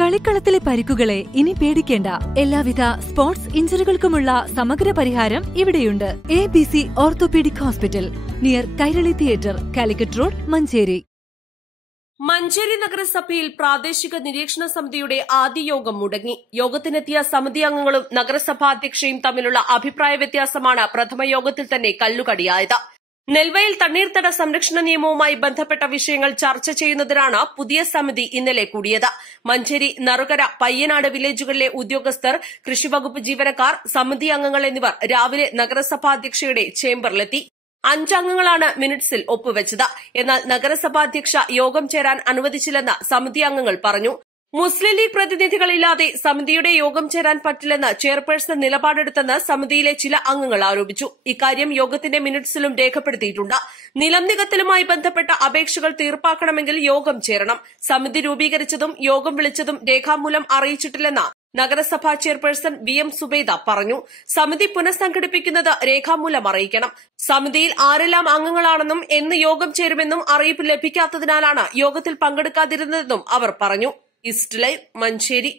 കളിക്കളത്തിലെ പരിക്കുകളെ ഇനി പേടിക്കേണ്ട. എല്ലാവിധ സ്പോർട്സ് ഇഞ്ചുറികൾക്കുമുള്ള സമഗ്ര പരിഹാരം ഇവിടെയുണ്ട്. A B C orthopaedic hospital near Kairali theatre Calicut road Manjeri. Manjeri നഗരസഭയിൽ പ്രാദേശിക നിരീക്ഷണ സമിതിയുടെ ആദ്യ യോഗം മുടങ്ങി. യോഗത്തിനെത്തിയ സമിതി അംഗങ്ങളും നഗരസഭാ അധ്യക്ഷയും തമ്മിലുള്ള അഭിപ്രായ വ്യത്യാസമാണ് പ്രഥമ യോഗത്തിൽ തന്നെ കല്ലുകടിയായത്. നെൽവയൽ തണ്ണീർത്തട സംരക്ഷണ നിയമവുമായി ബന്ധപ്പെട്ട വിഷയങ്ങൾ ചർച്ച ചെയ്യുന്നതിനാണ് പുതിയ സമിതി ഇന്നലെ കൂടിയത്. മഞ്ചേരി നറുകര പയ്യനാട് വില്ലേജുകളിലെ ഉദ്യോഗസ്ഥർ കൃഷിവകുപ്പ് ജീവനക്കാർ സമിതി അംഗങ്ങൾ എന്നിവർ രാവിലെ നഗരസഭാധ്യക്ഷയുടെ ചേംബറിലെത്തി. അഞ്ചംഗങ്ങളാണ് മിനിറ്റ്സിൽ ഒപ്പുവച്ചത്. എന്നാൽ നഗരസഭാധ്യക്ഷ യോഗം ചേരാൻ അനുവദിച്ചില്ലെന്ന് സമിതി അംഗങ്ങൾ പറഞ്ഞു. മുസ്ലിം ലീഗ് പ്രതിനിധികളില്ലാതെ സമിതിയുടെ യോഗം ചേരാൻ പറ്റില്ലെന്ന് ചെയർപേഴ്സൺ നിലപാടെടുത്തെന്ന് സമിതിയിലെ ചില അംഗങ്ങൾ ആരോപിച്ചു. ഇക്കാര്യം യോഗത്തിന്റെ മിനിറ്റ്സിലും രേഖപ്പെടുത്തിയിട്ടുണ്ട്. നിലം നികത്തലുമായി ബന്ധപ്പെട്ട അപേക്ഷകൾ തീർപ്പാക്കണമെങ്കിൽ യോഗം ചേരണം. സമിതി രൂപീകരിച്ചതും യോഗം വിളിച്ചതും രേഖാമൂലം അറിയിച്ചിട്ടില്ലെന്ന് നഗരസഭാ ചെയർപേഴ്സൺ വി എം സുബൈദ പറഞ്ഞു. സമിതി പുനഃസംഘടിപ്പിക്കുന്നത് രേഖാമൂലം അറിയിക്കണം. സമിതിയിൽ ആരെല്ലാം അംഗങ്ങളാണെന്നും എന്ന് യോഗം ചേരുമെന്നും അറിയിപ്പ് ലഭിക്കാത്തതിനാലാണ് യോഗത്തിൽ പങ്കെടുക്കാതിരുന്നതെന്നും അവർ പറഞ്ഞു. East live Manjeri